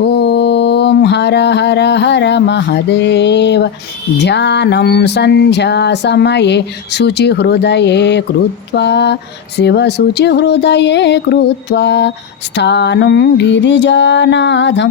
ॐ हर हर हर महदेव। ध्यानं सन्ध्यासमये शुचिहृदये कृत्वा शिवशुचिहृदये कृत्वा स्थानं गिरिजानाथं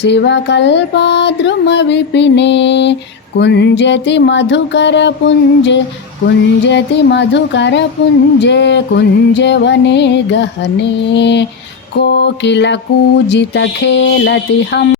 शिवकल्पाद्रुमविपिने कुञ्जति मधुकरपुञ्जे कुञ्जति मधुकरपुञ्जे कुञ्जवने गहने कोकिलकूजितखेलति हं